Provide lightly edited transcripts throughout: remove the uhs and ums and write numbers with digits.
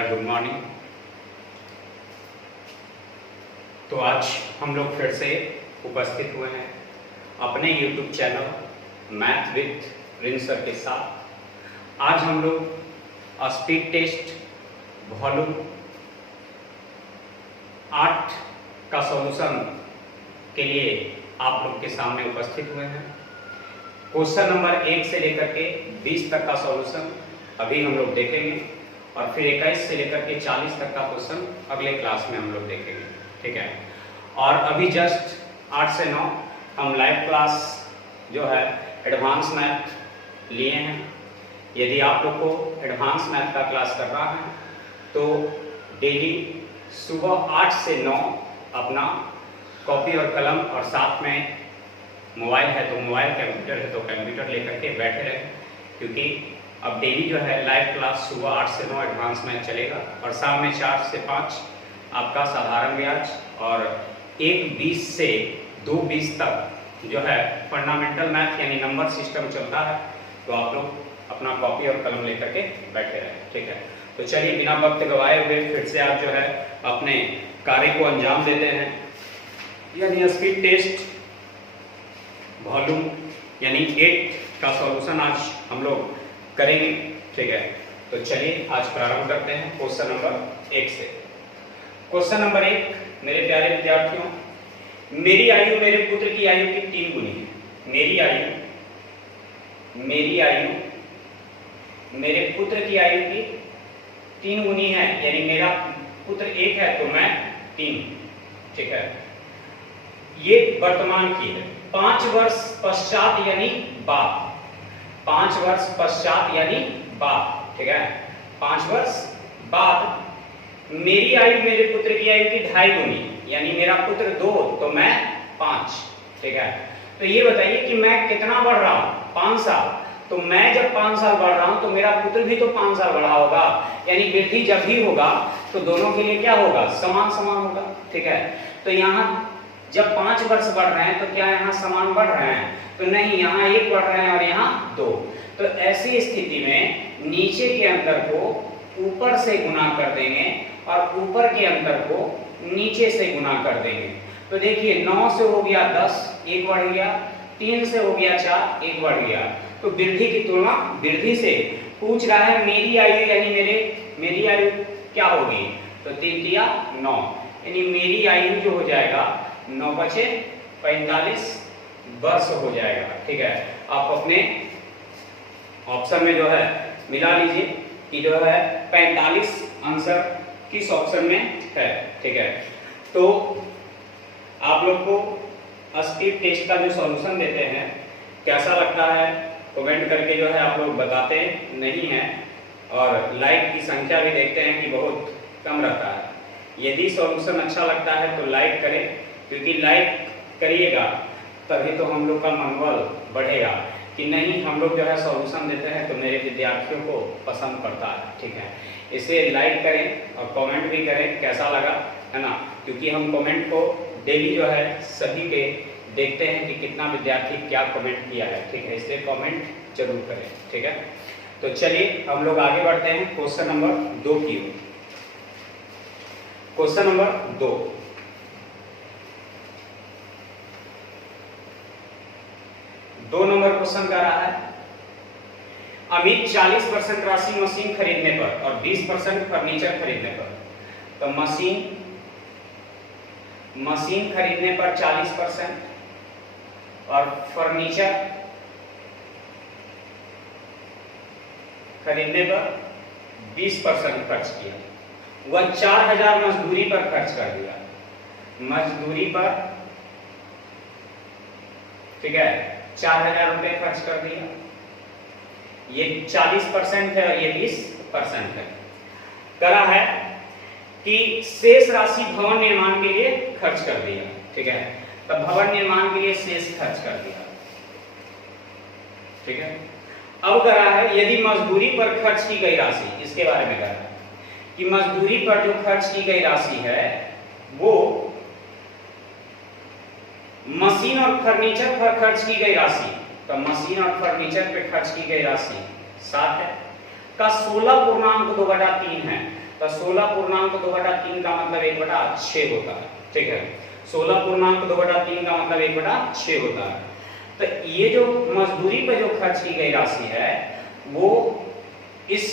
मेरा good morning. तो आज हम लोग फिर से उपस्थित हुए हैं अपने YouTube channel math with Prince sir के साथ। आज हम लोग स्पीड टेस्ट वॉल्यूम 8 का सॉल्यूशन के लिए आप लोग के सामने उपस्थित हुए हैं। क्वेश्चन नंबर 1 से लेकर के 20 तक का सॉल्यूशन अभी हम लोग देखेंगे और फिर 21 से लेकर के 40 तक का क्वेश्चन अगले क्लास में हम लोग देखेंगे, ठीक है। और अभी जस्ट 8 से 9 हम लाइव क्लास जो है एडवांस मैथ लिए हैं। यदि आप लोग को एडवांस मैथ का क्लास करना है तो डेली सुबह 8 से 9 अपना कॉपी और कलम और साथ में मोबाइल है तो मोबाइल, कंप्यूटर है तो कंप्यूटर लेकर के बैठे रहें, क्योंकि अब डेली जो है लाइव क्लास सुबह 8 से 9 एडवांस मैथ चलेगा और शाम में 4 से 5 आपका साधारण ब्याज और 1:20 से 2:20 तक जो है फंडामेंटल मैथ यानी नंबर सिस्टम चलता है। तो आप लोग अपना कॉपी और कलम लेकर के बैठे रहें, ठीक है। तो चलिए बिना वक्त गवाए हुए फिर से आप जो है अपने कार्य को अंजाम देते हैं, यानी स्पीड टेस्ट वॉल्यूम यानी 8 का सॉल्यूशन आज हम लोग करेंगे, ठीक है। तो चलिए आज प्रारंभ करते हैं क्वेश्चन नंबर 1 से। क्वेश्चन नंबर 1, मेरे प्यारे विद्यार्थियों, मेरी आयु मेरे पुत्र की आयु की 3 गुनी है। मेरी आयु मेरे पुत्र की आयु की 3 गुनी है, यानी मेरा पुत्र 1 है तो मैं 3, ठीक है। ये वर्तमान की है। 5 वर्ष पश्चात यानी बाद, 5 वर्ष पश्चात यानी बाद, ठीक है। 5 वर्ष बाद मेरी आयु मेरे पुत्र की आयु की 2.5 गुनी, यानी मेरा पुत्र 2 तो मैं 5, ठीक है। तो ये बताइए कि मैं कितना बढ़ रहा हूं? 5 साल। तो मैं जब 5 साल बढ़ रहा हूं तो मेरा पुत्र भी तो 5 साल बढ़ा होगा, यानी वृद्धि जब भी होगा तो दोनों के लिए क्या होगा? समान समान होगा, ठीक है। तो यहाँ जब 5 वर्ष बढ़ रहे हैं तो क्या यहाँ समान बढ़ रहे हैं? तो नहीं, यहाँ 1 बढ़ रहे हैं और यहाँ 2। तो ऐसी स्थिति में नीचे के अंतर को ऊपर से गुना कर देंगे और ऊपर के अंतर को नीचे से गुना कर देंगे। तो देखिए 9 से हो गया 10, 1 बढ़ गया, 3 से हो गया 4, 1 बढ़ गया। तो वृद्धि की तुलना वृद्धि से पूछ रहा है। मेरी आयु यानी मेरी आयु क्या होगी? तो 3 तिया 9, यानी मेरी आयु जो हो जाएगा 9 बचे 45 वर्ष हो जाएगा, ठीक है। आप अपने ऑप्शन में जो है मिला लीजिए कि जो है 45 आंसर किस ऑप्शन में है, ठीक है। तो आप लोग को स्पीड टेस्ट का जो सॉल्यूशन देते हैं कैसा लगता है कमेंट करके जो है आप लोग बताते नहीं हैं, और लाइक की संख्या भी देखते हैं कि बहुत कम रहता है। यदि सॉल्यूशन अच्छा लगता है तो लाइक करें, क्योंकि लाइक करिएगा तभी तो हम लोग का मनोबल बढ़ेगा कि नहीं, हम लोग जो है सॉल्यूशन देते हैं तो मेरे विद्यार्थियों को पसंद पड़ता है, ठीक है। इसे लाइक करें और कमेंट भी करें कैसा लगा, है ना, क्योंकि हम कमेंट को डेली जो है सभी के देखते हैं कि कितना विद्यार्थी क्या कमेंट किया है, ठीक है। इसलिए कमेंट जरूर करें, ठीक है। तो चलिए हम लोग आगे बढ़ते हैं क्वेश्चन नंबर 2 की ओर। क्वेश्चन नंबर 2, दो नंबर क्वेश्चन कह रहा है अमित 40% राशि मशीन खरीदने पर और 20% फर्नीचर खरीदने पर। तो मशीन खरीदने पर 40% और फर्नीचर खरीदने पर 20% खर्च किया। वह 4000 मजदूरी पर खर्च कर दिया, मजदूरी पर, ठीक है, 4000 रुपए खर्च कर दिया। ये 40% है और ये 20% है। करा है कि शेष राशि भवन निर्माण के लिए खर्च कर दिया, ठीक है। तो भवन निर्माण के लिए शेष खर्च कर दिया, ठीक है। अब करा है यदि मजदूरी पर खर्च की गई राशि, इसके बारे में करा है कि मजदूरी पर जो खर्च की गई राशि है वो मशीन और फर्नीचर पर खर्च की गई राशि, तो मशीन और फर्नीचर पर खर्च की गई राशि 7 है, का 16 पूर्णांक 2/3 है। तो 16.2/3 का मतलब 1/6 होता है। ठीक है, 16.2/3 का मतलब 1/6 होता है। तो ये जो मजदूरी पे जो खर्च की गई राशि है वो इस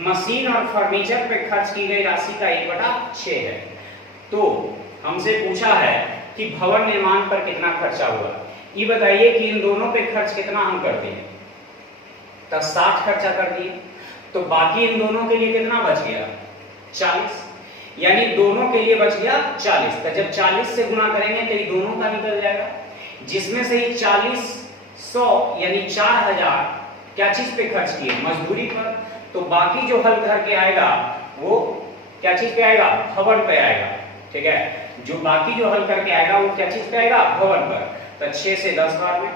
मशीन और फर्नीचर पे खर्च की गई राशि का 1/6 है। तो हमसे पूछा है कि भवन निर्माण पर कितना खर्चा हुआ। ये बताइए कि इन दोनों पे खर्च कितना हम कर दिए, तो 60 खर्चा कर दिए, तो बाकी इन दोनों के लिए कितना बच गया 40, यानी दोनों के लिए बच गया 40। तो जब 40 से गुना करेंगे तो ये दोनों का निकल जाएगा, जिसमें से ही 40 100 यानी 4000 क्या चीज पे खर्च किए, मजदूरी पर। तो बाकी जो हल करके आएगा वो क्या चीज पे आएगा, भवन पे आएगा। ठीक है, जो बाकी जो हल करके आएगा वो क्या चीज पे आएगा, भवन पर। तो 6 से 10 बार में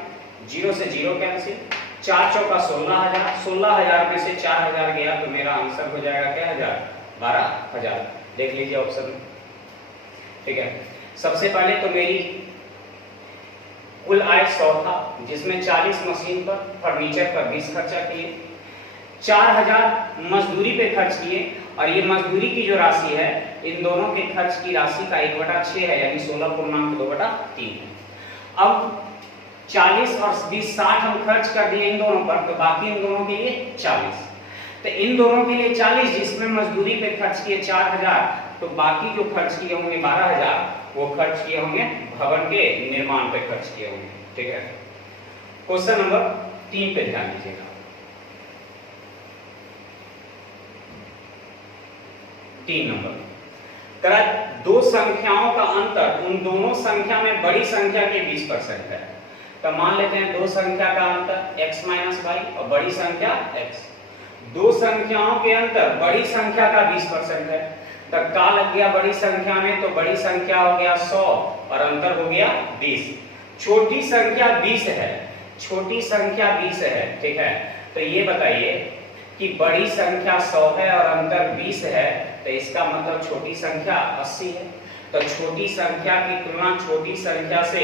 0 से 0 कैंसिल, 4 चौका 16000, 16000 में से 4000 गया तो मेरा आंसर हो जाएगा क्या, 12000। देख लीजिए ऑप्शन में। ठीक है, सबसे पहले तो मेरी कुल आय 100 था, जिसमें 40 मशीन पर, फर्नीचर पर 20 खर्चा किए, 4000 मजदूरी पे खर्च किए, और ये मजदूरी की जो राशि है इन दोनों के खर्च की राशि का 1/6 है, यानी 16.2/3 है। अब 40 और 20 60 हम खर्च कर दिए इन दोनों पर, तो बाकी इन दोनों के लिए 40। तो इन दोनों के लिए 40, जिसमें मजदूरी पे खर्च किए 4000, तो बाकी जो खर्च किए होंगे 12000 वो खर्च किए होंगे भवन के निर्माण पे खर्च किए होंगे। ठीक है, क्वेश्चन नंबर 3 पे ध्यान दीजिएगा। तीन नंबर, करा दो संख्याओं का अंतर उन दोनों संख्या में बड़ी संख्या के 20% है। तो मान लेते हैं दो संख्या का अंतर x माइनस वाई और बड़ी संख्या x। दो संख्याओं के अंतर बड़ी संख्या का 20% है। तो का लग गया बड़ी संख्या में, तो बड़ी संख्या हो गया 100 और अंतर हो गया 20। छोटी संख्या 20 है, छोटी संख्या 20 है। ठीक है, तो ये बताइए कि बड़ी संख्या 100 है और अंतर 20 है, तो इसका मतलब छोटी संख्या 80 है। तो छोटी संख्या की तुलना छोटी संख्या से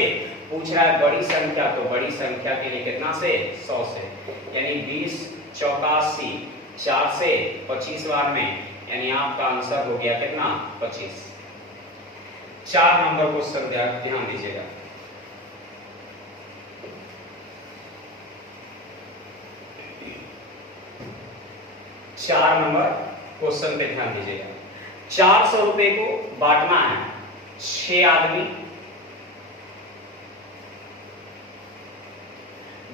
पूछ रहा है बड़ी संख्या, तो बड़ी संख्या के लिए कितना से, 100 से, यानी 20 चौका 80, 4 से 25 बार में, यानी आपका आंसर हो गया कितना, 25। 4 नंबर क्वेश्चन ध्यान दीजिएगा। चार नंबर क्वेश्चन पे ध्यान दीजिएगा। 400 रुपए को बांटना है 6 आदमी,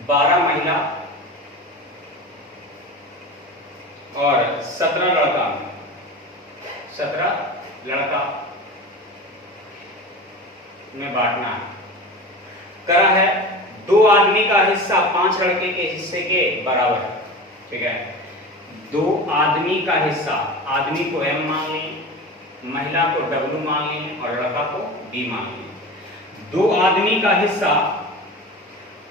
12 महिला और 17 लड़का, 17 लड़का में बांटना है। करा है 2 आदमी का हिस्सा 5 लड़के के हिस्से के बराबर है। ठीक है, 2 आदमी का हिस्सा, आदमी को M मान लें, महिला को W मान लें और लड़का को D मान लें। 2 आदमी का हिस्सा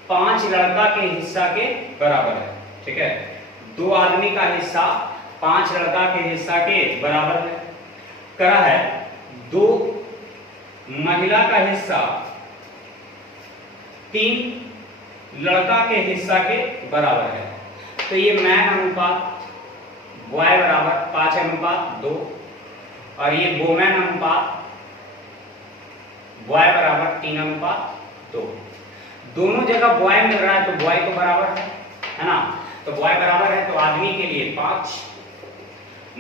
5 लड़का के हिस्सा के बराबर है। ठीक है, 2 आदमी का हिस्सा 5 लड़का के हिस्सा के बराबर है। करा है 2 महिला का हिस्सा 3 लड़का के हिस्सा के बराबर है। तो ये मैन अनुपात बॉय बराबर 5:2 और ये वोमेन अनुपात बॉय बराबर 3:2। दोनों जगह बॉय मिल रहा है तो बॉय तो बराबर है ना, तो बॉय बराबर है, तो आदमी के लिए 5,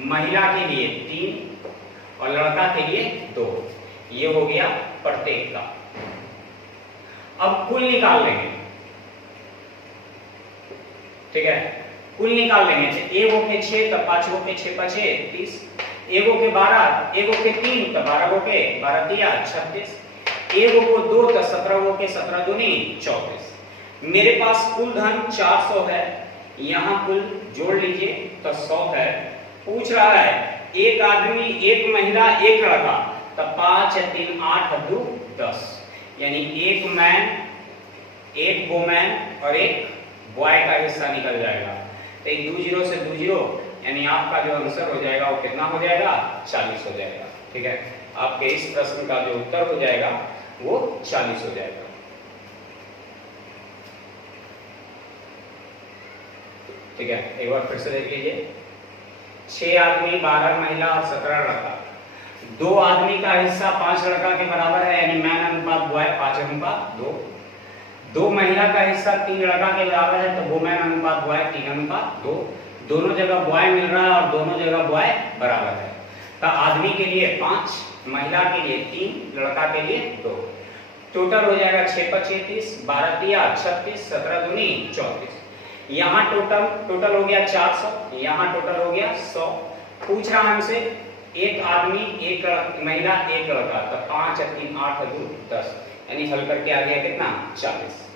महिला के लिए 3 और लड़का के लिए 2। ये हो गया प्रत्येक का। अब कुल निकाल लेंगे। ठीक है, कुल निकाल लेंगे। एगो के 6 तो 5 गो के 6 × 6 30, एगो के 12, एगो के 3 तो 12 गो के 12 तिया 36, एगो को 2 तो 17 गो के 17 दूनी 34। मेरे पास कुल धन 400 है, यहाँ कुल जोड़ लीजिए तो 100 है। पूछ रहा है एक आदमी, एक महिला, एक लड़का, तो 5 3 8 2 10, यानी एक मैन, एक वोमैन और एक बॉय का हिस्सा निकल जाएगा। तो 2 0 से 2 0, यानी आपका जो आंसर हो जाएगा वो कितना हो जाएगा, 40 हो जाएगा। ठीक है, आपके इस प्रश्न का जो उत्तर हो जाएगा वो 40 हो जाएगा। ठीक है, एक बार फिर से देख लीजिए। 6 आदमी, 12 महिला और 17 लड़का। 2 आदमी का हिस्सा 5 लड़का के बराबर है, यानी मैन अनुपात बॉय 5:2। 2 महिला का हिस्सा 3 लड़का के बराबर है, तो वुमेन अनुपात बॉय 3:2। दोनों जगह बॉय मिल रहा है और दोनों जगह बॉय बराबर है। तो आदमी के लिए 5, महिला के लिए 3, लड़का के लिए 2। टोटल हो जाएगा 6×5 = 30, 12×3 = 36, 17×2 = 34। यहाँ टोटल हो गया 400, यहाँ टोटल हो गया 100। पूछ रहा हमसे एक आदमी, एक महिला, एक लड़का, तो 5 × 3 = 8 × 2 = 10, यानी हल करके आ गया कितना 40।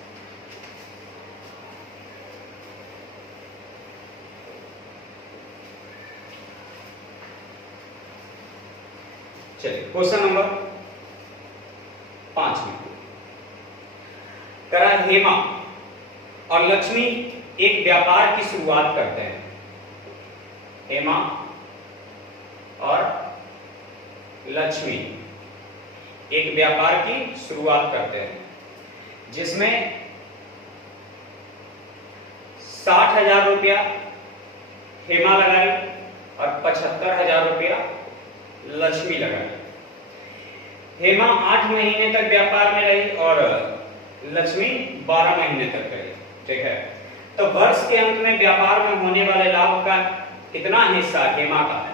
चलिए क्वेश्चन नंबर 5 में करा, हेमा और लक्ष्मी एक व्यापार की शुरुआत करते हैं। हेमा और लक्ष्मी एक व्यापार की शुरुआत करते हैं, जिसमें 60,000 रुपया हेमा लगाई और 75,000 रुपया लक्ष्मी लगाई। हेमा 8 महीने तक व्यापार में रही और लक्ष्मी 12 महीने तक रही। ठीक है, तो वर्ष के अंत में व्यापार में होने वाले लाभ का कितना हिस्सा हेमा का है?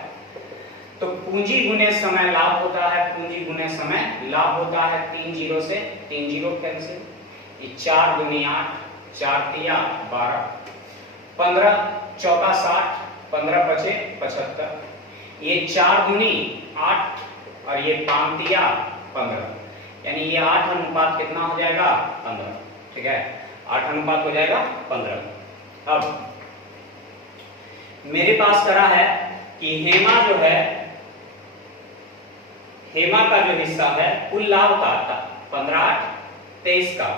तो पूंजी गुने समय लाभ होता है, पूंजी गुने समय लाभ होता है। 3 0 से 3 0 कैंसिल, 4 दूनी 8, 4 तिया 12, 15 चौका 60, 15 पचे 75, ये 4 दूनी 8 और ये 5 तिया 15, यानी ये 8 अनुपात कितना हो जाएगा 15। ठीक है, 8 अनुपात हो जाएगा 15। अब मेरे पास करा है कि हेमा जो है, हेमा का जो हिस्सा है कुल लाभ का 15 8 23 का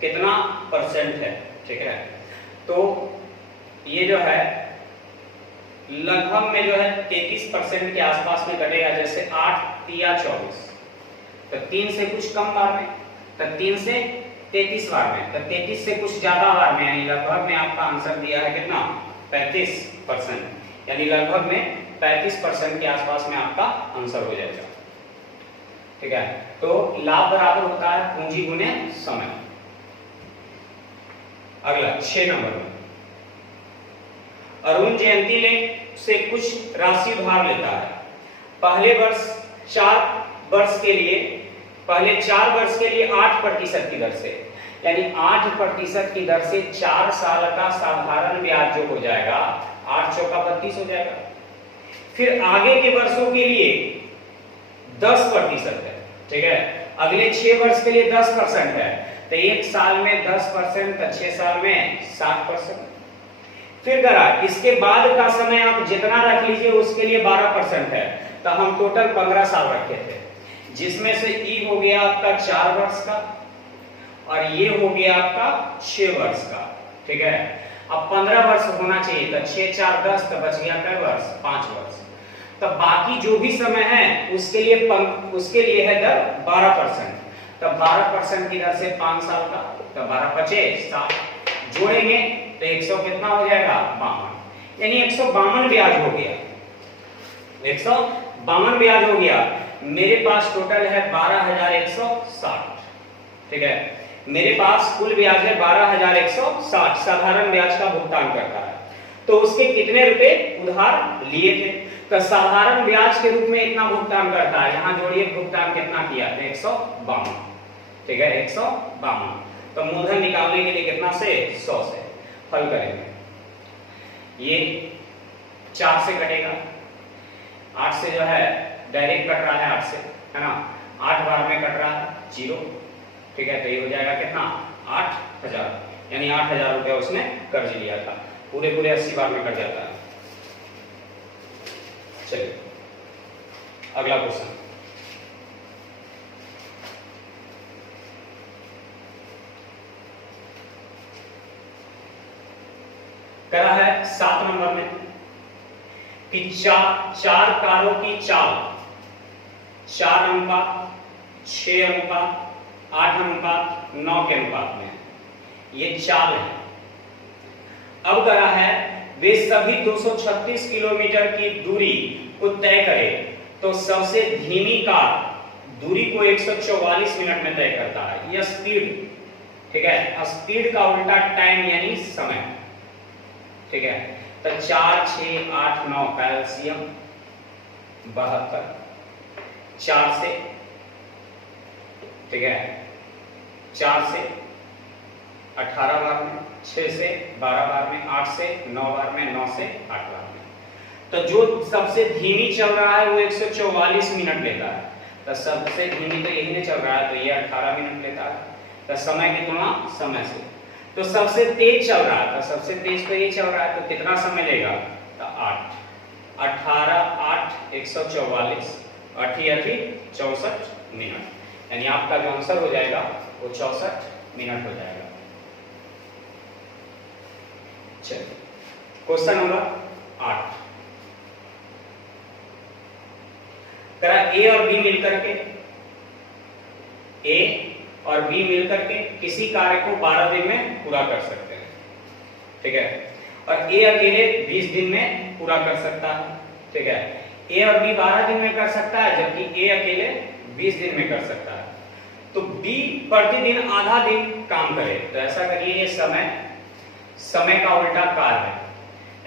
कितना % है। ठीक है, तो ये जो है लगभग में जो है 33% के आसपास में कटेगा। जैसे 8 तिया 24, तो 3 से कुछ कम बार में, तो 3 से 33 बार में, तो 33 से कुछ ज्यादा बार में, यानी लगभग में आपका आंसर दिया है कितना 35%, यानी लगभग में 35% के आसपास में आपका आंसर हो जाएगा। ठीक है, तो लाभ बराबर होता है पूंजी गुने समय। अगला 6 नंबर में, अरुण जयंती से कुछ राशि उधार लेता है। पहले 4 वर्ष के लिए 8% की दर से, यानी 8% की दर से 4 साल का साधारण ब्याज जो हो जाएगा 8 चौका 32 हो जाएगा। फिर आगे के वर्षों के लिए 10% है। ठीक है, अगले 6 वर्ष के लिए 10% है, तो 1 साल में 10%, तो 6 साल में 60%। फिर करा इसके बाद का समय आप जितना रख लीजिए उसके लिए 12% है, तो हम टोटल 15 साल रखे थे, जिसमें से ई हो गया आपका 4 वर्ष का और ये हो गया आपका 6 वर्ष का। ठीक है, अब 15 वर्ष होना चाहिए, तो 6 4 10, तो बच गया क्या वर्ष 5 वर्ष। तो बाकी जो भी समय है उसके लिए है दर 12%, तो 12% की दर से 5 साल का, तो 12 पचे 60, जोड़ेंगे तो 100 कितना हो जाएगा 52, यानी 152 ब्याज हो गया, 152 ब्याज हो गया। मेरे पास टोटल है 12,160। ठीक है, मेरे पास कुल ब्याज है 12,160, साधारण ब्याज का भुगतान करता है। तो उसके कितने रुपए उधार लिए थे, तो साधारण ब्याज के रूप में इतना भुगतान करता है। यहाँ जोड़िए भुगतान कितना किया 152। ठीक है, 152, तो मूलधन निकालने के लिए कितना से 100 से हल करेंगे। ये 4 से कटेगा, 8 से जो है डायरेक्ट कट रहा है 8 से, है ना, 8 बार में कट रहा है 0। ठीक है, तो ये हो जाएगा कितना 8,000, यानी 8,000 रुपया उसने कर्ज लिया था, पूरे 80 बार में कट जाता है। चलिए अगला क्वेश्चन, करा है 7 नंबर में कि 4 कारों की चाल 4 अनुपात 6 अनुपात 8 अनुपात 9 के अनुपात में, ये चाल है। अब करा है वे सभी 236 किलोमीटर की दूरी को तय करे तो सबसे धीमी कार दूरी को 144 मिनट में तय करता है। यह स्पीड, ठीक है, स्पीड का उल्टा टाइम यानी समय, ठीक है। तो 4, 6, 8, 9 का एलसीएम 72, 4 से, ठीक है, 4 से 18 बार में, 6 से 12 बार में, 8 से 9 बार में, 9 से 8 बार में। तो जो सबसे धीमी चल रहा है वो 144 मिनट लेता है, तो सबसे धीमी तो यही चल रहा है, तो ये 18 मिनट लेता है। तो समय की तुलना समय से, तो सबसे तेज चल रहा है, तो सबसे तेज तो ये चल रहा है, तो कितना समय लेगा, तो 8, 18, 8, 144, 8 64 मिनट, यानी आपका जो आंसर हो जाएगा वो 64 मिनट हो जाएगा। चलिए क्वेश्चन नंबर 8, करा ए और बी मिलकर के, ए और बी मिलकर के किसी कार्य को 12 दिन में पूरा कर सकते हैं, ठीक है, और ए अकेले 20 दिन में पूरा कर सकता है, ठीक है। ए और बी 12 दिन में कर सकता है, जबकि ए अकेले 20 दिन में कर सकता है। तो बी प्रतिदिन आधा दिन काम करे, तो ऐसा करिए, ये समय का उल्टा कार्य है।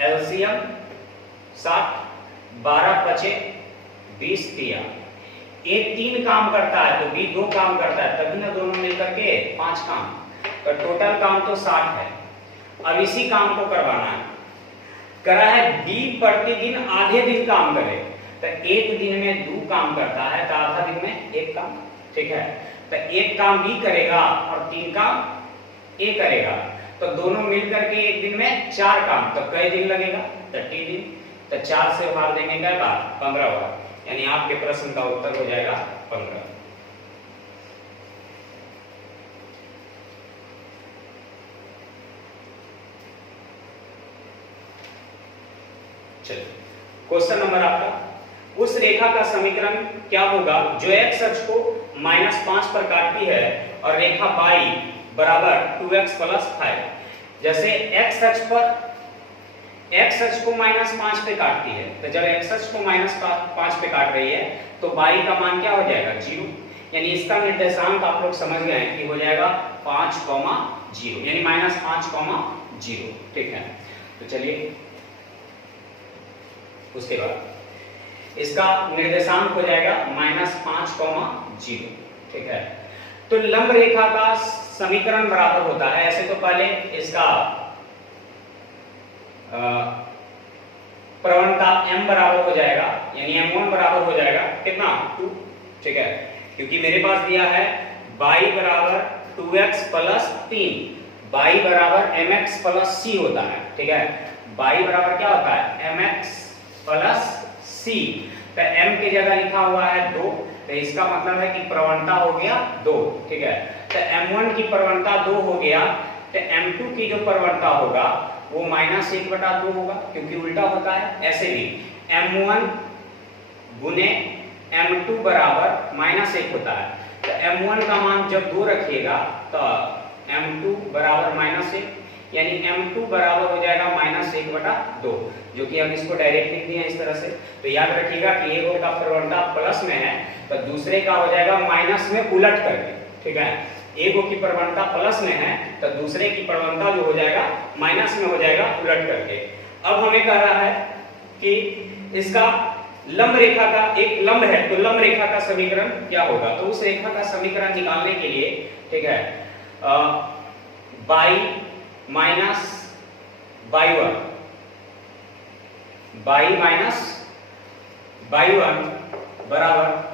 एलसीएम 60, 12 पचे 20 दिया। ए 3 काम करता है तो बी 2 काम करता है, तभी ना दोनों मिलकर के 5 काम, तो टोटल काम तो 60 है। अब इसी काम को करवाना है, करा है बी प्रतिदिन आधे दिन काम करे, तो एक दिन में 2 काम करता है, तो आधा दिन में 1 काम, ठीक है। तो 1 काम बी करेगा और 3 काम ए करेगा, तो दोनों मिलकर के एक दिन में 4 काम, तो कई दिन लगेगा, 30 दिन। तो 4 से भाग देंगे कई बार, 15 बार, यानी आपके प्रश्न का उत्तर हो जाएगा 15। चलिए क्वेश्चन नंबर आपका, उस रेखा का समीकरण क्या होगा जो x अक्ष को -5 पर काटती है और रेखा y बराबर 2x + 5। जैसे x अक्ष को -5 पे काटती है, तो जब x अक्ष को -5 पे काट रही है तो y का मान क्या हो जाएगा, 0, यानी इसका निर्देशांक आप लोग समझ गए हैं कि हो जाएगा 5, 0, यानी -5, 0, ठीक है। तो चलिए उसके बाद इसका निर्देशांक हो जाएगा -5, 0, ठीक है। तो लंब रेखा का समीकरण बराबर होता है, ऐसे तो पहले इसका प्रवणता m बराबर हो जाएगा, यानी m1 बराबर हो जाएगा कितना, 2, ठीक है, क्योंकि मेरे पास दिया है y बराबर 2x + 3, y बराबर mx + c होता है, ठीक है। y बराबर क्या होता है, mx + c, तो m की जगह लिखा हुआ है 2, तो इसका मतलब है कि प्रवणता हो गया 2, ठीक है। तो m1 की प्रवणता 2 हो गया, तो m2 की जो प्रवणता होगा वो -1/2 होगा, क्योंकि उल्टा होता है। ऐसे भी m1 गुने m2 बराबर -1 होता है, तो m1 का मान जब 2 रखिएगा तो m2 बराबर -1, यानी m2 बराबर हो जाएगा -1/2, जो कि हम इसको डायरेक्ट लिख दिए इस तरह से। तो याद रखिएगा कि एक का प्रवणता प्लस में है तो दूसरे का हो जाएगा माइनस में उलट करके, ठीक है। एक की प्रवणता प्लस में है तो दूसरे की प्रवणता जो हो जाएगा माइनस में हो जाएगा उलट करके। अब हमें कह रहा है कि इसका लंब रेखा का एक लंब है, तो लंब रेखा का समीकरण क्या होगा, तो उस रेखा का समीकरण निकालने के लिए, ठीक है, y माइनस y1 बराबर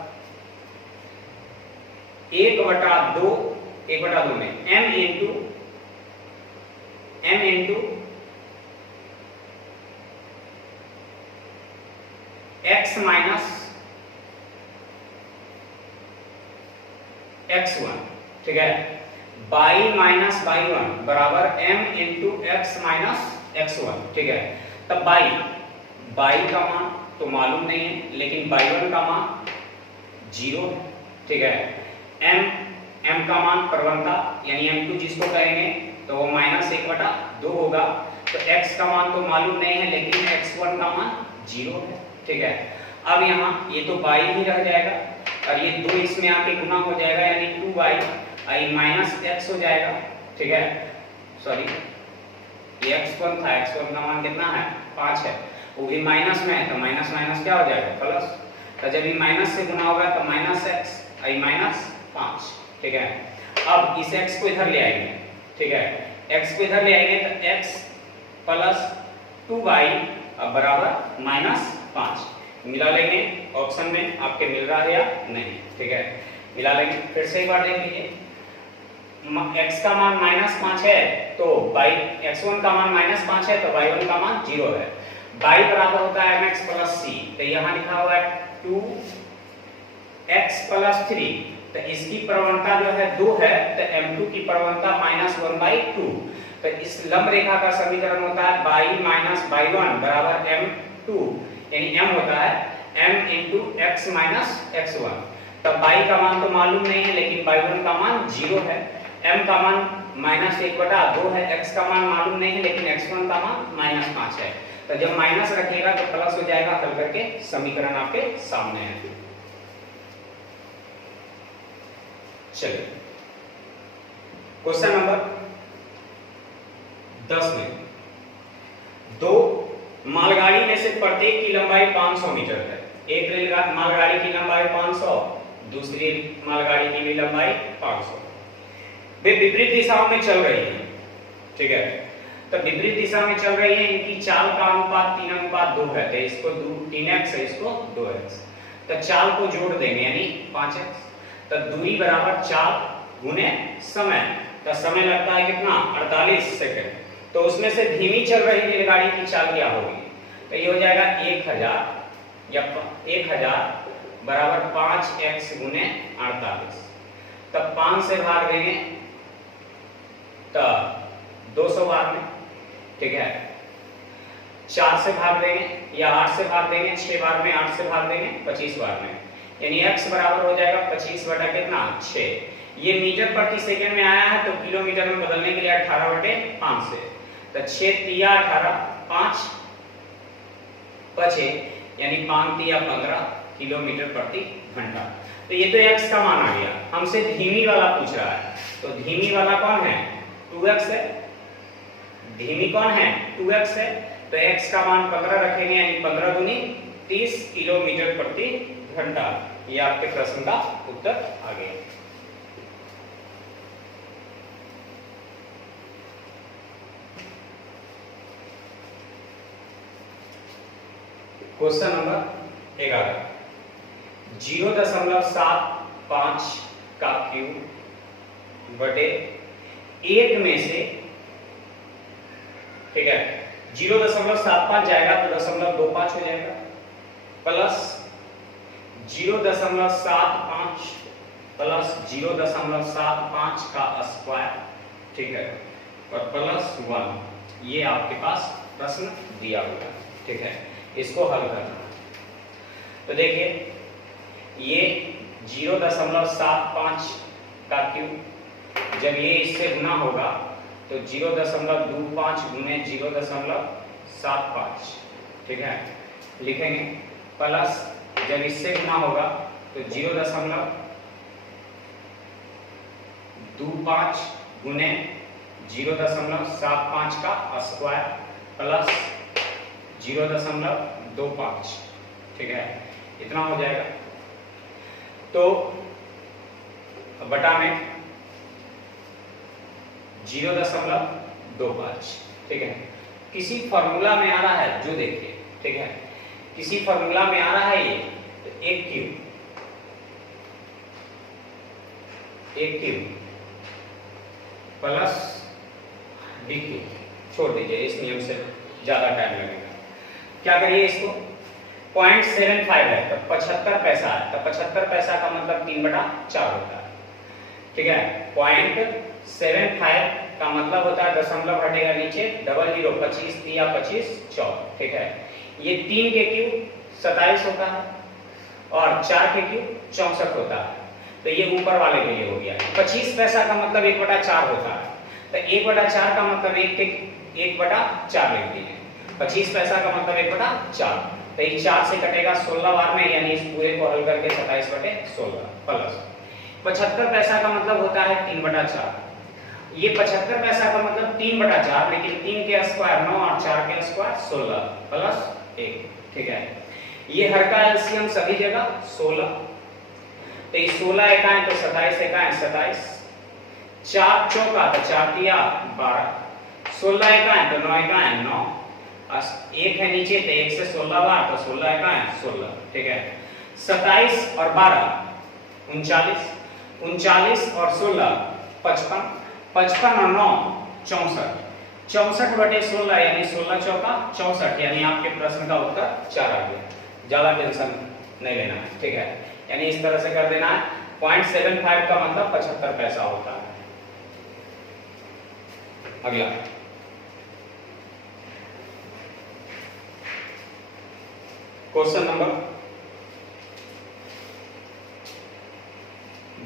1/2 में m into x minus x1, ठीक है। y माइनस y1 बराबर m into x minus x1, ठीक है। तब y का मान तो मालूम नहीं है, लेकिन y1 का मान 0 है, ठीक है। m का मान प्रवणता यानी m2 जिसको कहेंगे तो वो -1/2 होगा, तो x का मान तो मालूम नहीं है, लेकिन x1 का मान 0 है। ठीक है, अब यहाँ ये तो y ही रह जाएगा और ये 2 इसमें आके गुना हो जाएगा, यानी 2y माइनस x हो जाएगा। ठीक है, सॉरी ये x1 था, x1 का मान कितना है 5 है, वो भी माइनस में है, तो माइनस माइनस क्या हो जाएगा प्लस, तो जब ये माइनस से गुना होगा तो माइनस x i माइनस 5। ठीक है, अब इस x को इधर ले आएंगे। ठीक है, x को इधर ले आएंगे तो x प्लस 2y बराबर माइनस 5। मिला लेंगे, ऑप्शन में आपके मिल रहा है या नहीं। ठीक है, मिला लेंगे, फिर से एक बार देख लीजिए, x का मान माइनस 5 है तो x1 का मान माइनस 5 है तो y1 का मान 0 है। y बराबर होता है mx प्लस c, तो यहाँ लिखा हुआ है 2x प्लस 3, तो इसकी प्रवणता जो है 2 है, तो m2 की प्रवणता माइनस 1/2। तो इस लंब रेखा का समीकरण होता है y माइनस y1 बराबर m2, यानी m होता है m into x minus x1। तब y का मान तो मालूम नहीं है, लेकिन y1 का मान 0 है, m का मान माइनस 1/2 है, x का मान मालूम नहीं है, लेकिन x1 का मान माइनस 5 है। तो जब माइनस रखिएगा तो प्लस हो जाएगा, हल करके समीकरण आपके सामने है। चलिए क्वेश्चन नंबर 10 में, दो मालगाड़ी में से प्रत्येक की लंबाई 500 मीटर है। एक मालगाड़ी की लंबाई 500, दूसरी मालगाड़ी की भी लंबाई 500। वे विपरीत दिशाओं में चल रही हैं। ठीक है, तो विपरीत दिशा में चल रही है, इनकी चाल का अनुपात 3:2 है, तो इसको 3x है, इसको 2x। तो चाल को जोड़ देंगे यानी 5x, तो दूरी बराबर चाल गुने समय, तो समय लगता है कितना 48 सेकंड। तो उसमें से धीमी चल रही रेलगाड़ी की चाल क्या होगी, तो ये हो जाएगा 1000 या 1000 बराबर 5x गुने 48। तब 5 से भाग देंगे तो 200 बार में। ठीक है, 4 से भाग देंगे या 8 से भाग देंगे, 6 बार में 8 से भाग देंगे 25 बार में, यानी x बराबर हो जाएगा 25 बटा कितना 6। ये मीटर प्रति सेकंड में आया है, तो किलोमीटर में बदलने के लिए 18/5 से, तो 6 तिया 18, 5 बचे, यानी 5 तिया 15 किलोमीटर प्रति घंटा। तो ये तो x का मान आ गया। हमसे धीमी वाला पूछ रहा है, तो धीमी वाला कौन है 2x है, धीमी कौन है 2x है, तो x का मान 15 रखेंगे, यानी 15 दूनी 30 किलोमीटर प्रति घंटा। ये आपके प्रश्न का उत्तर आ गया। क्वेश्चन नंबर 11, 0.75 का क्यूब बटे 1 में से, ठीक है, 0.75 जाएगा तो 0.25 हो जाएगा, प्लस 0.75 प्लस 0.75 का स्क्वायर, ठीक है, और प्लस 1। ये आपके पास प्रश्न दिया हुआ है। ठीक है, इसको हल करना है। तो देखिए, ये 0.75 का क्यूब जब ये इससे गुना होगा तो 0.25 गुने 0.75, ठीक है, लिखेंगे, प्लस जब इससे गुना होगा तो 0.25 गुने 0.75 का स्क्वायर प्लस 0.25, ठीक है, इतना हो जाएगा। तो बटा में 0.25, ठीक है, किसी फॉर्मूला में आ रहा है जो देखिए, ठीक है, किसी फॉर्मूला में आ रहा है ये, तो एक क्यूब प्लस डी क्यूब, छोड़ दीजिए, इस नियम से ज्यादा टाइम लगेगा। क्या करिए, इसको 0.75 है तो 75 पैसा है, तो 75 पैसा का मतलब 3/4 होता है। ठीक है, 0.75 का मतलब होता है दशमलव हटेगा नीचे, 00, 25 या 25 4, ठीक है। ये 3 के क्यूब 27 होता है और 4 के क्यूब 64 होता है, तो ये ऊपर वाले के लिए हो गया। 25 पैसा का मतलब 1/4 होता है, तो 1/4 का मतलब 1 के 1/4 लिख दिए। 25 पैसा का मतलब 1/4, तो ये 4 से कटेगा 16 बार में, यानी इस पूरे को हल करके 27/16 प्लस 75 पैसा का मतलब होता है 3/4। ये 75 पैसा का मतलब 3/4, लेकिन 3 के स्क्वायर 9 और 4 के स्क्वायर 16 प्लस 1, ठीक है। ये हर का एलसीएम सभी जगह 16, तो ये 16 एकाएं तो 27 एकाएं 27, 4 चौका तो 4 तिया 12, 16 एकाएं तो 9 एकाएं 9, एक है नीचे तो 1 से 16 बार तो 16 एकाएं 16, ठीक है। 27 और 12 39, 39 और 16 55, 55 और 9 64, 64/16 यानी 16 चौका 64, यानी आपके प्रश्न का उत्तर 4 आ गया। ज्यादा टेंशन नहीं लेना है, ठीक है। यानी इस तरह से कर देना है। 0.75 का मतलब 75 पैसा होता है। अगला क्वेश्चन नंबर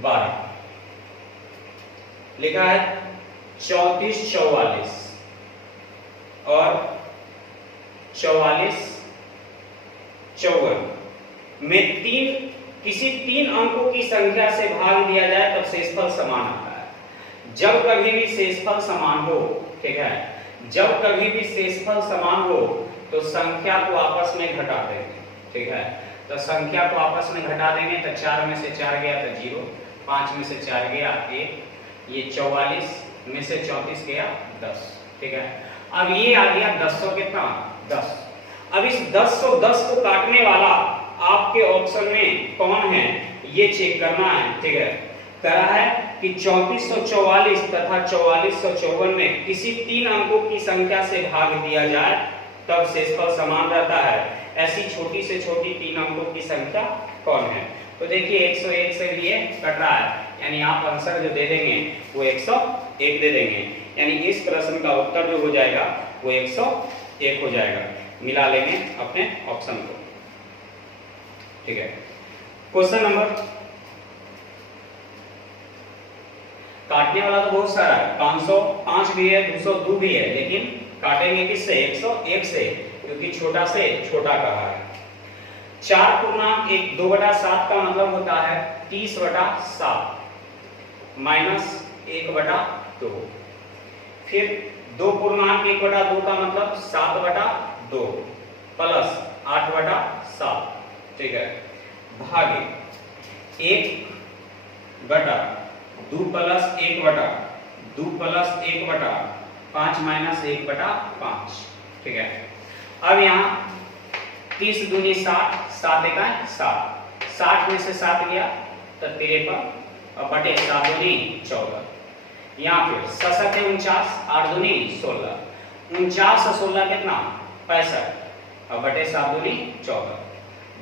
12 लिखा है 34 44 और 44 54 में किसी 3 अंकों की संख्या से भाग दिया जाए तब शेषफल समान आता है। जब कभी भी शेषफल समान हो, ठीक है, जब कभी भी शेषफल समान हो तो संख्या को आपस में घटा देंगे, ठीक है। तो संख्या को आपस में घटा देंगे तो 4 में से 4 गया तो 0, 5 में से 4 गया 1, ये 44 में से 34 गया 10, ठीक है। अब ये आ गया 10 कितना 10। अब इस 10 को काटने वाला आपके ऑप्शन में कौन है ये चेक करना है, ठीक है। कहा है कि 3444 तथा 4454 में किसी 3 अंकों की संख्या से भाग दिया जाए तब शेषफल समान रहता है। ऐसी छोटी से छोटी 3 अंकों की संख्या कौन है? तो देखिए 101 से लिए कट रहा है, यानी आप आंसर जो दे देंगे वो 101 दे देंगे, यानी इस प्रश्न का उत्तर जो हो जाएगा वो 101 हो जाएगा। मिला लेंगे अपने ऑप्शन को, ठीक है। क्वेश्चन नंबर, काटने वाला तो बहुत सारा है, 505 भी है, 202 भी है, लेकिन काटेंगे किससे? 101 से, क्योंकि छोटा से छोटा कहा है। 4 2/7 का मतलब होता है 30/7 माइनस 1/2। फिर 2 का मतलब 7/2 प्लस 8/7, ठीक है, भागे 1/2 प्लस 1/2 प्लस 1/5 माइनस 1/5, ठीक है। अब यहाँ 30 दूनी 60, 7 एका 60, 60 में से 7 गया तो 53 और बटे 7 दूनी 14। यहाँ फिर 7 49, 8 दूनी 16, 49 और 16 कितना 65 और बटे 7 दूनी 14।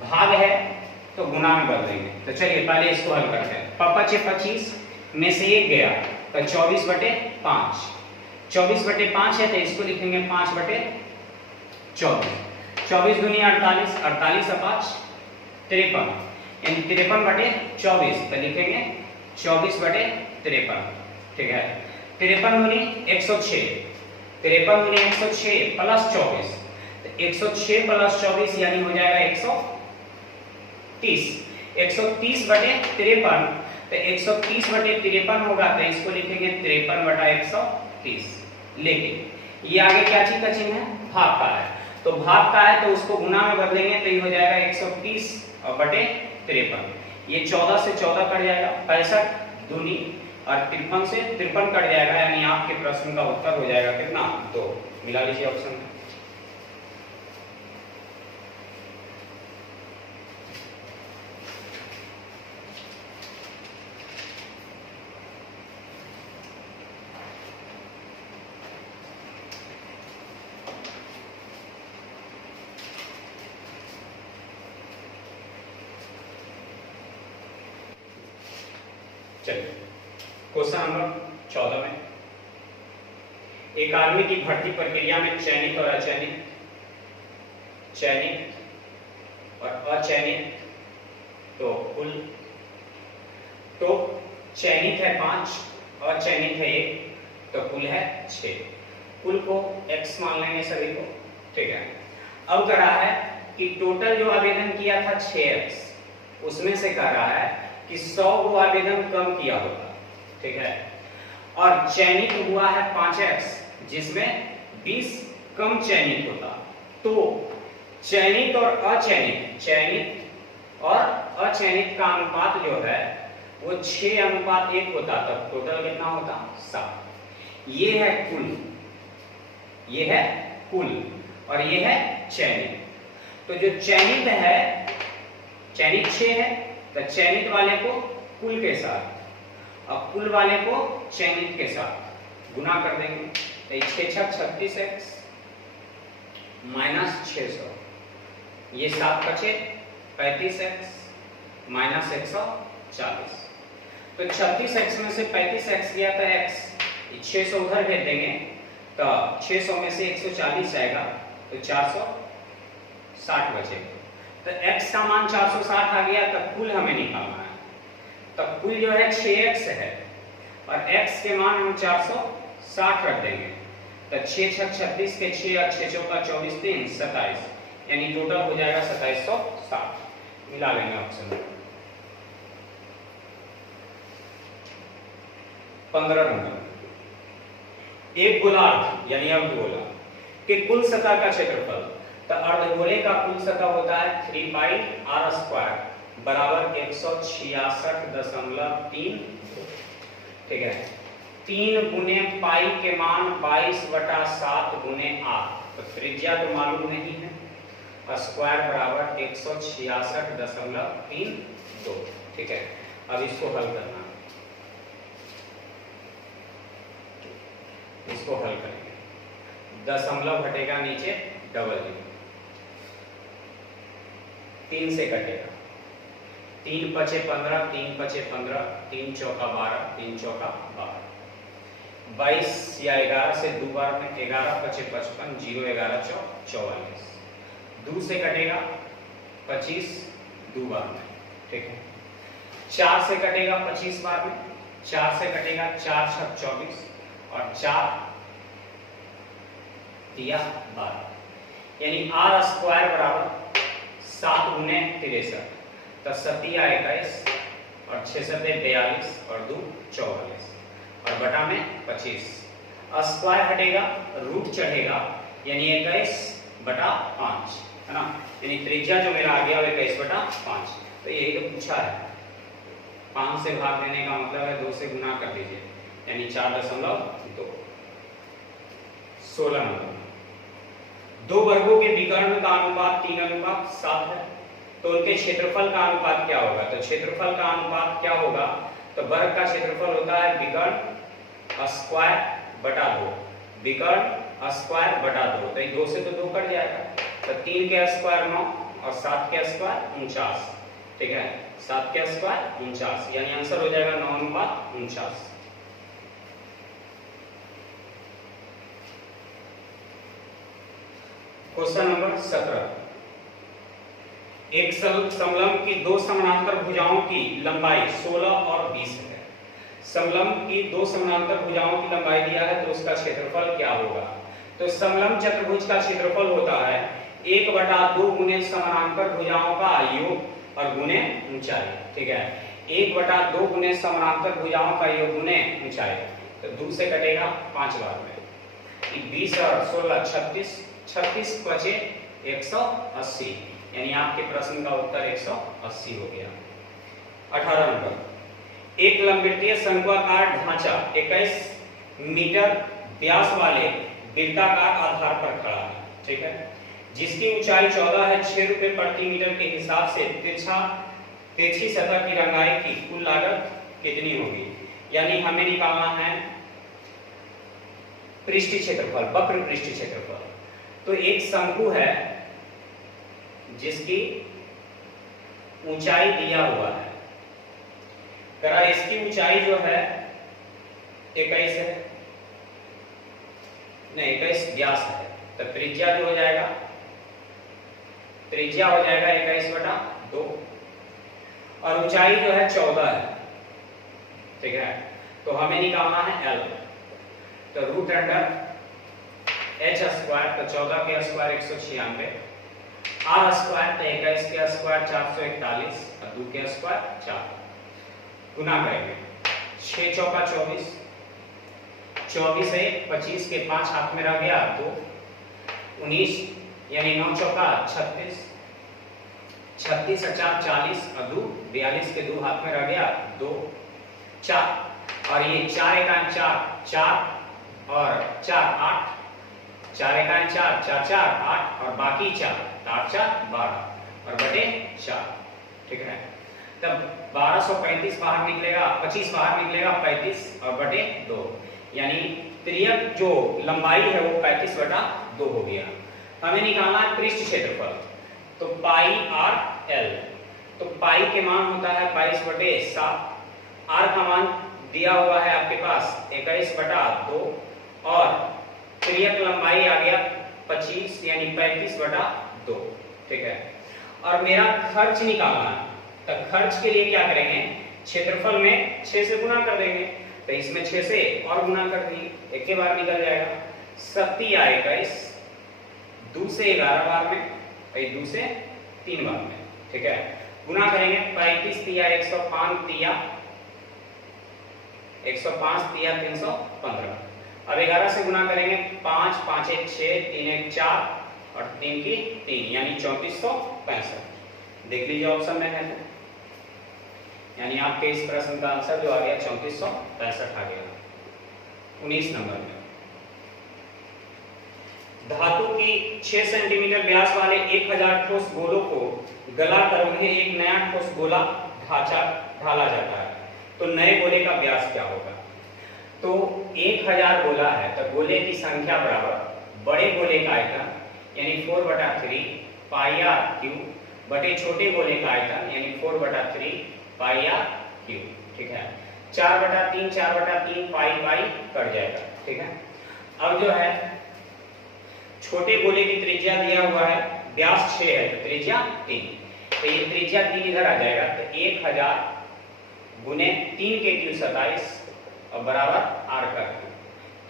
भाग है तो गुना में बदलेंगे, तो चलिए पहले इसको हल करते हैं। 25 में से 1 गया तो 24/5, 24/5 है तो इसको लिखेंगे 5/24, 24 दूनी 48, 48 और 5 53, यानी 53/24 तो लिखेंगे 24/53, ठीक है। 53 दूनी 106, 53 दूनी 106 प्लस 24, तो 106 प्लस 24 यानी हो जाएगा 130, 130/53, तो 130/53 होगा तो इसको लिखेंगे 53/130। लेकिन ये आगे क्या चीज का चिन्ह है? भाग का है, तो भाग का है तो उसको गुना में बदलेंगे तो ये हो जाएगा 130/53। ये 14 से 14 कट जाएगा, 65 दूनी और 53 से 53 कट जाएगा, यानी आपके प्रश्न का उत्तर हो जाएगा कितना 2। मिला लीजिए ऑप्शन में। चलिए क्वेश्चन नंबर 14 में, एक आदमी की भर्ती प्रक्रिया में चयनित और अचयनित, चयनित और अचयनित तो कुल, तो चयनित है 5, अचयनित है 1, तो कुल है 6। कुल को x मान लेंगे सभी को, ठीक है। अब कह रहा है कि टोटल जो आवेदन किया था 6x, उसमें से कह रहा है कि 100 को आवेदन कम किया होगा, ठीक है, और चयनित हुआ है 5x, जिसमें 20 कम चयनित होता। तो चयनित और अचयनित का अनुपात जो है वो 6:1 होता, तब टोटल कितना होता? 7। ये है कुल और ये है चयनित। तो जो चयनित है, चयनित 6 है, तो चयनित वाले को कुल के साथ और कुल वाले को चयनित के साथ गुना कर देंगे, तो 6 × 36x माइनस 600, ये 7 बचे 35x माइनस 140। तो 36x में से 35x गया था x, 600 उधर भेज देंगे तो 600 में से 140 आएगा, तो 460 बचेगा। तो x का मान 460 आ गया, तब कुल हमें निकालना है। तब कुल जो है 6x है और x के मान हम 460 रख देंगे, तो 6 × 36 के 6 और 6 × 4 24 3 27, यानी टोटल हो जाएगा 2760। मिला लेंगे ऑप्शन में। 15 नंबर, एक गोलार्ध यानी अर्धगोला के कुल सतह का क्षेत्रफल, तो अर्धगोले का कुल सतह होता है 3πr² बराबर 166.3, ठीक है। 3 गुने पाई के मान 22/7 गुने r, तो त्रिज्या तो मालूम नहीं है, स्क्वायर बराबर 166.32, ठीक है। अब इसको हल करना, इसको हल करेंगे, दशमलव घटेगा नीचे, डबल 3 से कटेगा, 3 × 5 = 15, 3 × 5 = 15, 3 × 4 = 12, 3 × 4 = 12, 22 या 11 से 2 बार में 11 × 5 = 55, 0 11 × 4 = 44, 2 से कटेगा 25 2 बार में, ठीक है। 4 से कटेगा 25 बार में, 4 से कटेगा 4 × 6 = 24 और 4 दिया 12, यानी r² बराबर 7 गुने 63, तो 7 या 21 और 6 7 42 और 2 44 और बटा में 25, स्क्वायर हटेगा, रूट चढ़ेगा, यानी 21/5, है ना, यानी त्रिज्या जो मेरा आ गया वो 21/5। तो यही तो पूछा है, 5 से भाग देने का मतलब है 2 से गुना कर दीजिए, यानी 4.2। 16 नंबर, दो वर्गों के विकर्ण का अनुपात 3:7 है, तो उनके क्षेत्रफल का अनुपात क्या होगा? तो क्षेत्रफल का अनुपात क्या होगा? तो वर्ग का क्षेत्रफल होता है विकर्ण स्क्वायर बटा 2, विकर्ण स्क्वायर बटा 2, तो 2 से तो 2 कट जाएगा, तो 3 के स्क्वायर 9 और 7 के स्क्वायर 49, ठीक है, 7 के स्क्वायर 49, यानी आंसर हो जाएगा 9:49। क्वेश्चन नंबर 17, एक समलंब की 2 समानांतर भुजाओं की लंबाई 16 और 20 है। समलंब की 2 समानांतर भुजाओं की लंबाई दिया है, तो उसका क्षेत्रफल क्या होगा? तो समलंब चतुर्भुज का क्षेत्रफल होता है 1/2 गुने समानांतर भुजाओं का योग और गुने ऊंचाई, ठीक है, 1/2 गुने समानांतर भुजाओं का योग गुने ऊंचाई, तो 2 से कटेगा 5 बार में, 20 और 16 36, 36 बचे 180, यानी आपके प्रश्न का उत्तर 180 हो गया। 18 नंबर, एक लंबवृत्तीय शंक्वाकार ढांचा 21 मीटर व्यास वाले वृत्ताकार आधार पर खड़ा है, ठीक है, जिसकी ऊंचाई 14 है। 6 रुपए प्रति मीटर के हिसाब से तिरछी सतह की रंगाई की कुल लागत कितनी होगी? यानी हमें निकालना है पृष्ठीय क्षेत्रफल, वक्र पृष्ठीय क्षेत्रफल। तो एक शंकु है जिसकी ऊंचाई दिया हुआ है, करा इसकी ऊंचाई जो है 21 है, नहीं 21 व्यास है, तो त्रिज्या जो हो जाएगा, त्रिज्या हो जाएगा 21/2 और ऊंचाई जो है 14 है, ठीक है, तो हमें निकालना है L, तो √√21 एच स्क्वायर तो 14 के स्क्वायर 196, आर स्क्वायर तो 21 के स्क्वायर 441 और 2 के स्क्वायर 4। गुना करेंगे 6 चौका 24, 24 है 25 के 5 हाथ में रह गया तो 19 यानी 9 चौका 36, 36 और 4 40 और 2 42 के 2 हाथ में रह गया 2 4 और ये 4 एकान 4 4 और 4 8, 4 एकान 4 4 4 8 और बाकी 4 8 4 12 और बटे 4। ठीक है, तब 1235 बाहर निकलेगा, 25 बाहर निकलेगा 35 और बटे 2 यानी त्रियक जो लंबाई है वो 35/2 हो गया। हमें निकालना है पृष्ठ क्षेत्रफल, तो पाई आर एल, तो पाई के मान होता है 22/7, आर का मान दिया हुआ है आपके पास 21/2 और त्रियक लंबाई आ गया 25 यानी 35/2। ठीक है, और मेरा खर्च निकालना है, तो खर्च के लिए क्या करेंगे, क्षेत्रफल में 6 से गुना कर देंगे, तो इसमें 6 से और गुना कर देंगे, एक के बार निकल जाएगा। 7 या 21, 2 से 11 बार में, 2 से 3 बार में। ठीक है, गुना करेंगे 35 तिया 105 तिया 105 तिया 315। अब 11 से गुना करेंगे 5 5 1 6 3 1 4 और 3 की 3 यानी 3465। देख लीजिए ऑप्शन में है तो, यानी आपके इस प्रश्न का आंसर जो आ गया 3465 आ गया। 19 नंबर में धातु की 6 सेंटीमीटर व्यास वाले 1000 ठोस गोलों को गलाकर उन्हें एक नया ठोस गोला ढांचा ढाला जाता है, तो नए गोले का व्यास क्या होगा। तो 1000 गोला है तो गोले की संख्या बराबर बड़े गोले का आयतन यानी 4/3 पाई आर क्यूब बटे छोटे गोले का आयतन यानी 4/3 पाई आर क्यूब। ठीक है, 4/3 4/3 पाई पाई कट जाएगा। ठीक है, अब जो है छोटे गोले की त्रिज्या दिया हुआ है, व्यास 6 है तो त्रिज्या 3, तो ये त्रिज्या 3 इधर आ जाएगा, तो 1000 गुने 3 के क्यू 27 और बराबर आर का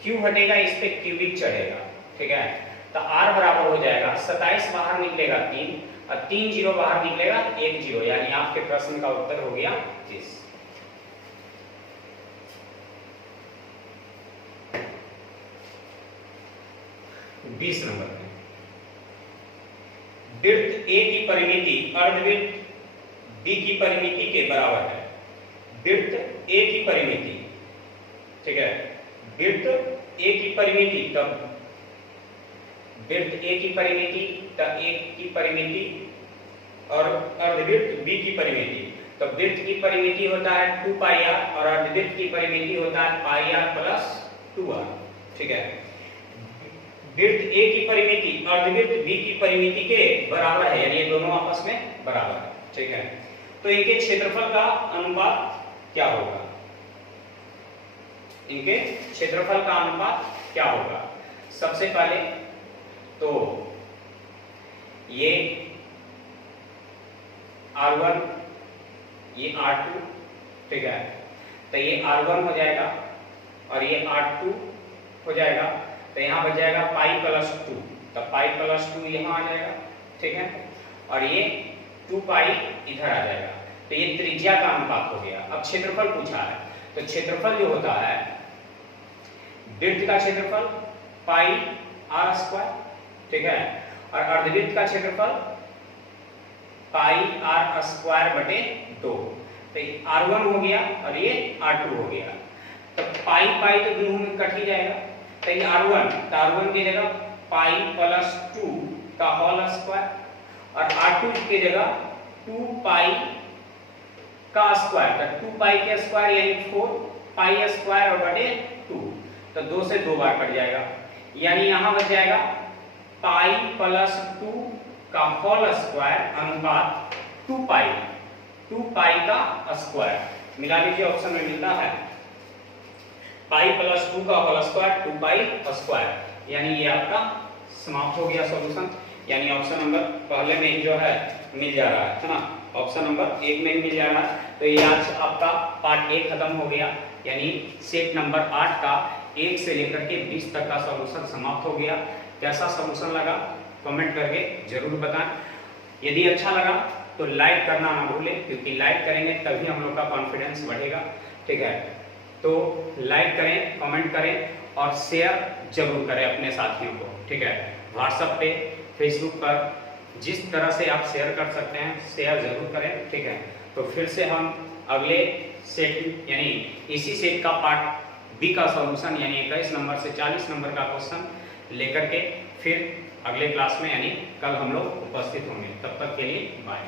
क्यू हटेगा, इस पे क्यूबिक चढ़ेगा। ठीक है, तो आर बराबर हो जाएगा 27 बाहर निकलेगा 3 और 3 जीरो बाहर निकलेगा 1 जीरो, यानी आपके प्रश्न का उत्तर हो गया 30। 20 नंबर में वृत्त ए की परिमिति अर्धवृत्त बी की परिमिति के बराबर है। वृत्त ए की परिमिति, ठीक है, वृत्त ए की परिमिति तब वृत्त ए की परिमिति तब ए की परिमिति और अर्धवृत्त बी की परिमिति, तो वृत्त की परिमिति होता है 2 पाई आर और अर्धवृत्त की परिमिति होता है पाई आर प्लस 2r। ठीक है, वृत्त ए की परिमिति अर्धवृत्त बी की परिमिति के बराबर है, यानी ये दोनों आपस में बराबर है। ठीक है, तो इनके क्षेत्रफल का अनुपात क्या होगा, इनके क्षेत्रफल का अनुपात क्या होगा। सबसे पहले तो ये R1 ये R2, ठीक है, तो ये R1 हो जाएगा और ये R2 हो जाएगा, तो यहाँ बच जाएगा पाई प्लस 2, तो पाई प्लस 2 यहाँ आ जाएगा। ठीक है, और ये 2 पाई इधर आ जाएगा, तो ये त्रिज्या का अनुपात हो गया। अब क्षेत्रफल पूछा है, तो क्षेत्रफल जो होता है वृत्त का क्षेत्रफल पाई आर स्क्वायर, ठीक है, और अर्धवृत्त का क्षेत्रफल पाई आर स्क्वायर बटे 2, तो R1 हो गया और ये R2 हो गया, तो पाई पाई तो दोनों में कट ही जाएगा, तो ये R1 की जगह पाई प्लस 2 का होल स्क्वायर और R2 की जगह 2 पाई का स्क्वायर, तो 2 पाई के स्क्वायर यानी 4 पाई स्क्वायर और बटे 2, तो 2 से 2 बार कट जाएगा, यानी यहां बच जाएगा पाई प्लस 2 का होल स्क्वायर अनुपात 2 पाई का स्क्वायर। मिला लीजिए, ऑप्शन में मिलता है पाई प्लस 2 का होल स्क्वायर 2 पाई स्क्वायर, यानी ये आपका समाप्त हो गया सॉल्यूशन, यानी ऑप्शन नंबर पहले में ही जो है मिल जा रहा है ना, ऑप्शन नंबर 1 में ही मिल जा रहा है। तो ये आज आपका पार्ट 1 खत्म हो गया, यानी सेट नंबर 8 का 1 से लेकर के 20 तक का सॉल्यूशन समाप्त हो गया। कैसा सॉल्यूशन लगा कमेंट करके जरूर बताएं। यदि अच्छा लगा तो लाइक करना ना भूलें, क्योंकि लाइक करेंगे तभी हम लोग का कॉन्फिडेंस बढ़ेगा। ठीक है, तो लाइक करें, कमेंट करें और शेयर जरूर करें अपने साथियों को। ठीक है, व्हाट्सएप पे, फेसबुक पर, जिस तरह से आप शेयर कर सकते हैं शेयर जरूर करें। ठीक है, तो फिर से हम अगले सेट यानी इसी सेट का पार्ट बी का सॉल्यूशन यानी 21 नंबर से 40 नंबर का क्वेश्चन लेकर के फिर अगले क्लास में यानी कल हम लोग उपस्थित होंगे। तब तक के लिए बाय।